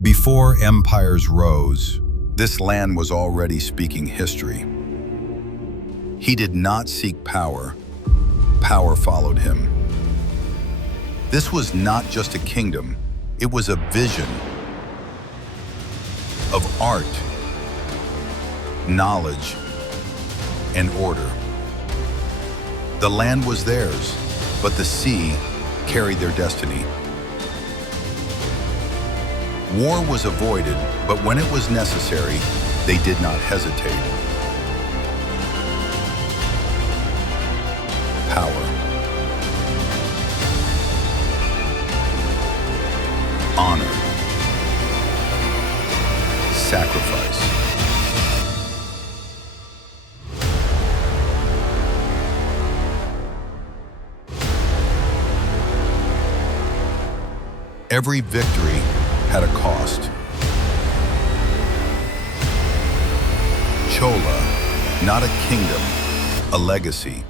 Before empires rose, this land was already speaking history. He did not seek power. Power followed him. This was not just a kingdom, it was a vision of art, knowledge, and order. The land was theirs, but the sea carried their destiny. War was avoided, but when it was necessary, they did not hesitate. Power, honor, sacrifice. Every victory had a cost. Chola, not a kingdom, a legacy.